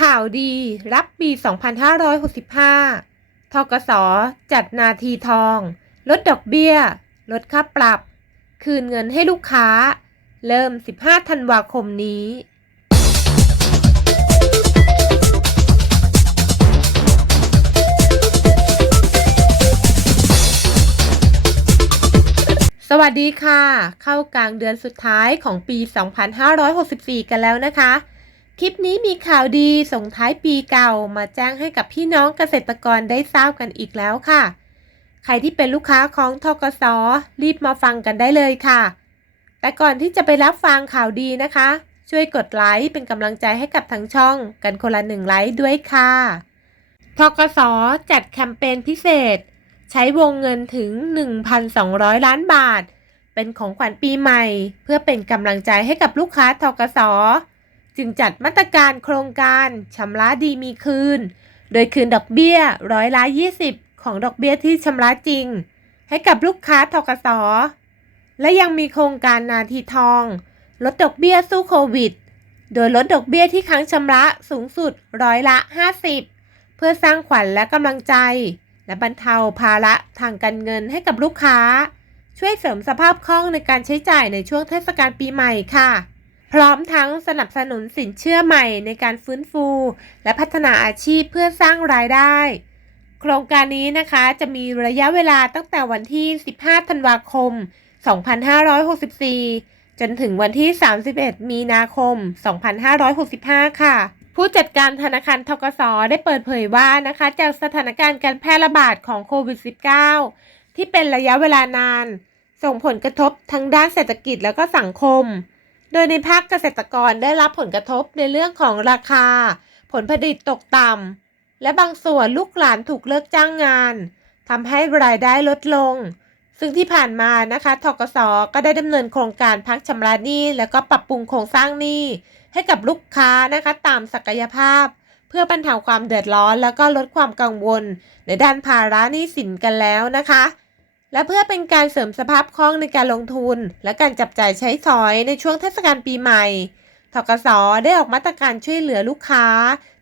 ข่าวดีรับปี 2565 ทกส จัดนาทีทอง ลดดอกเบี้ย ลดค่าปรับ คืนเงินให้ลูกค้า เริ่ม 15 ธันวาคมนี้ สวัสดีค่ะ เข้ากลางเดือนสุดท้ายของปี 2564 กันแล้วนะคะ คลิปนี้มีข่าวดีส่งท้ายปีเก่ามาแจ้งให้กับพี่น้องเกษตรกรได้ทราบกันอีกแล้วค่ะ ใครที่เป็นลูกค้าของทกสรีบมาฟังกันได้เลยค่ะ แต่ก่อนที่จะไปรับฟังข่าวดีนะคะ ช่วยกดไลค์เป็นกำลังใจให้กับทางช่องกันคนละหนึ่งไลค์ด้วยค่ะทกสจัดแคมเปญพิเศษ ใช้วงเงินถึง 1,200 ล้านบาท เป็นของขวัญปีใหม่ เพื่อเป็นกำลังใจให้กับลูกค้าทกส จึงจัดมาตรการโครงการชำระดีมีคืน โดยคืนดอกเบี้ยร้อยละ20 ของดอกเบี้ยที่ชำระจริง ให้กับลูกค้าทกสและยังมีโครงการนาทีทอง ลดดอกเบี้ยสู้โควิด โดยลดดอกเบี้ยที่ค้างชำระสูงสุดร้อยละ 50 เพื่อสร้างขวัญและกำลังใจ และบรรเทาภาระทางการเงินให้กับลูกค้า ช่วยเสริมสภาพคล่องในการใช้จ่ายในช่วงเทศกาลปีใหม่ค่ะ พร้อมทั้งสนับสนุนสินเชื่อใหม่ในการฟื้นฟู และพัฒนาอาชีพเพื่อสร้างรายได้ โครงการนี้นะคะจะมีระยะเวลาตั้งแต่วันที่ 15 ธันวาคม 2564 จนถึงวันที่ 31 มีนาคม 2565 ค่ะ ผู้จัดการธนาคารทกสได้เปิดเผยว่านะคะจากสถานการณ์การแพร่ระบาดของโควิด -19 ที่เป็นระยะเวลานาน ส่งผลกระทบทั้งด้านเศรษฐกิจแล้วก็สังคม โดยในภาคเกษตรกรได้รับผลกระทบในเรื่องของราคา ผลผลิตตกต่ำและบางส่วนลูกหลานถูกเลิกจ้างงานทำให้รายได้ลดลง ซึ่งที่ผ่านมานะคะทกสก็ได้ดำเนินโครงการพักชำระหนี้ แล้วก็ปรับปรุงโครงสร้างหนี้ ให้กับลูกค้านะคะตามศักยภาพ เพื่อบรรเทาความเดือดร้อน แล้วก็ลดความกังวล ในด้านภาระหนี้สินกันแล้วนะคะ และเพื่อเป็นการเสริมสภาพคล่องในการลงทุน และการจับจ่ายใช้สอยในช่วงเทศกาลปีใหม่ทกสได้ออกมาตรการช่วยเหลือลูกค้า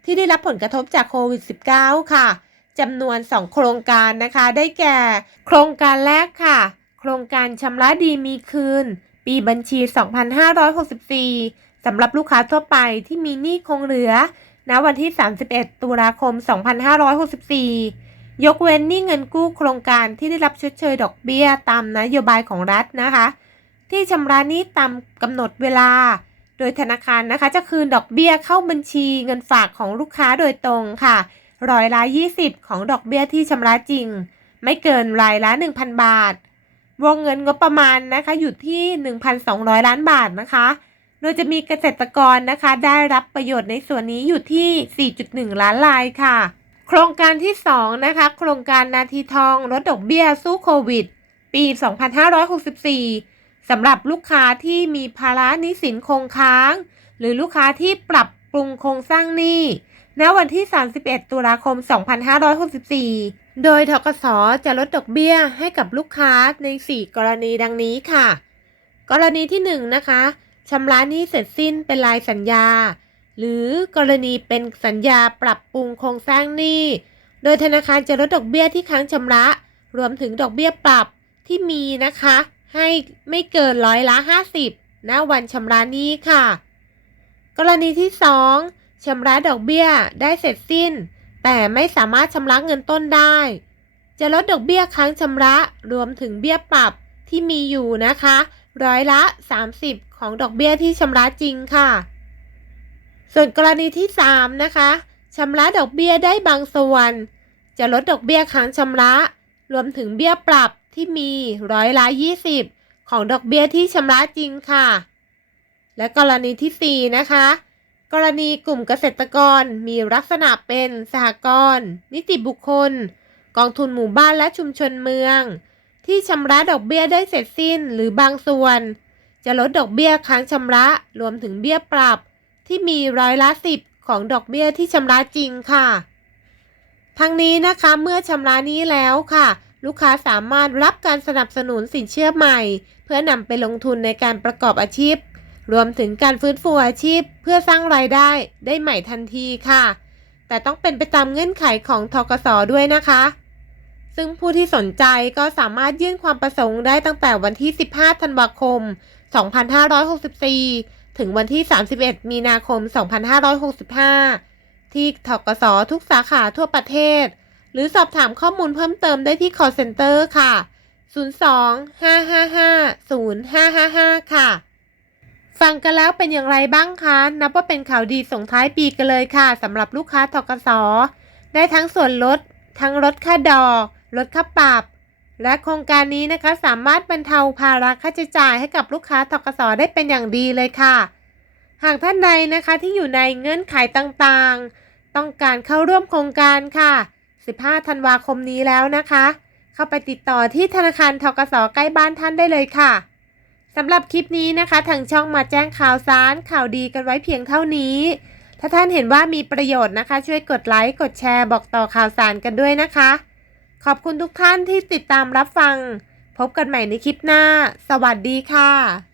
ที่ได้รับผลกระทบจากโควิด -19 ค่ะจำนวน 2 โครงการนะคะ ได้แก่ โครงการแรกค่ะ โครงการชำระดีมีคืน ปีบัญชี 2564สำหรับลูกค้าทั่วไปที่มีหนี้คงเหลือ ณ วันที่ 31 ตุลาคม 2564 ยกเว้นหนี้เงินกู้โครงการที่ได้รับชดเชยดอกเบี้ยตามนโยบายของรัฐนะคะ ที่ชำระหนี้ตามกำหนดเวลา โดยธนาคารนะคะ จะคืนดอกเบี้ยเข้าบัญชีเงินฝากของลูกค้าโดยตรงค่ะร้อยละ20 ของดอกเบี้ยที่ชำระจริง ไม่เกินรายละ 1,000 บาท วงเงินงบประมาณนะคะอยู่ที่ 1,200 ล้านบาทนะคะ โดยจะมีเกษตรกรนะคะ ได้รับประโยชน์ในส่วนนี้อยู่ที่ 4.1 ล้านรายค่ะ ครงการที่ 2 นะคะ โครงการนาทีทองลดดอกเบี้ยสู้โควิด ปี 2564 สำหรับลูกค้าที่มีภาระหนี้สินคงค้าง หรือลูกค้าที่ปรับปรุงโครงสร้างหนี้ณวันที่ 31 ตุลาคม 2564 โดยทกสจะลดดอกเบี้ยให้กับลูกค้าใน 4 กรณีดังนี้ค่ะ กรณีที่ 1 นะคะชำระหนี้เสร็จสิ้นเป็นลายสัญญา หรือกรณีเป็นสัญญาปรับปรุงโครงสร้างหนี้ โดยธนาคารจะลดดอกเบี้ยที่ค้างชำระ รวมถึงดอกเบี้ยปรับที่มีนะคะ ให้ไม่เกินร้อยละ 50ณวันชำระหนี้ค่ะ กรณีที่ 2ชำระดอกเบี้ยได้เสร็จสิ้น แต่ไม่สามารถชำระเงินต้นได้ จะลดดอกเบี้ยค้างชำระรวมถึงเบี้ยปรับที่มีอยู่นะคะ ร้อยละ 30 ของดอกเบี้ยที่ชำระจริงค่ะ ส่วนกรณีที่ 3 นะคะชำระดอกเบี้ยได้บางส่วน จะลดดอกเบี้ยค้างชำระ รวมถึงเบี้ยปรับที่มีร้อยละ20 ของดอกเบี้ยที่ชำระจริงค่ะ และกรณีที่ 4 นะคะ กรณีกลุ่มเกษตรกรมีลักษณะเป็นสหกรณ์นิติบุคคล กองทุนหมู่บ้านและชุมชนเมือง ที่ชำระดอกเบี้ยได้เสร็จสิ้นหรือบางส่วน จะลดดอกเบี้ยค้างชำระ รวมถึงเบี้ยปรับ ที่มีร้อยละสิบของดอกเบี้ยที่ชำระจริงค่ะ ทั้งนี้นะคะเมื่อชำระนี้แล้วค่ะ ลูกค้าสามารถรับการสนับสนุนสินเชื่อใหม่ เพื่อนำไปลงทุนในการประกอบอาชีพ รวมถึงการฟื้นฟูอาชีพ เพื่อสร้างรายได้ได้ใหม่ทันทีค่ะ แต่ต้องเป็นไปตามเงื่อนไขของทกสด้วยนะคะ ซึ่งผู้ที่สนใจก็สามารถยื่นความประสงค์ได้ตั้งแต่วันที่ 15 ธันวาคม 2564 ถึงวันที่ 31 มีนาคม 2565 ที่ทกสทุกสาขาทั่วประเทศ หรือสอบถามข้อมูลเพิ่มเติมได้ที่ call center ค่ะ 02 555 0555 ค่ะ ฟังกันแล้วเป็นอย่างไรบ้างคะ นับว่าเป็นข่าวดีส่งท้ายปีกันเลยค่ะสำหรับลูกค้าทกส ได้ทั้งส่วนลด ทั้งลดค่าดอก ลดค่าปรับ และโครงการนี้นะคะสามารถบรรเทาภาระค่าใช้จ่ายให้กับลูกค้าทกสได้เป็นอย่างดีเลยค่ะ หากท่านใดนะคะที่อยู่ในเงื่อนไขต่างๆ ต้องการเข้าร่วมโครงการค่ะ 15 ธันวาคมนี้แล้วนะคะ เข้าไปติดต่อที่ธนาคารทกสใกล้บ้านท่านได้เลยค่ะสำหรับคลิปนี้นะคะทางช่องมาแจ้งข่าวสารข่าวดีกันไว้เพียงเท่านี้ ถ้าท่านเห็นว่ามีประโยชน์นะคะ ช่วยกดไลค์กดแชร์บอกต่อข่าวสารกันด้วยนะคะ ขอบคุณทุกท่านที่ติดตามรับฟัง พบกันใหม่ในคลิปหน้า สวัสดีค่ะ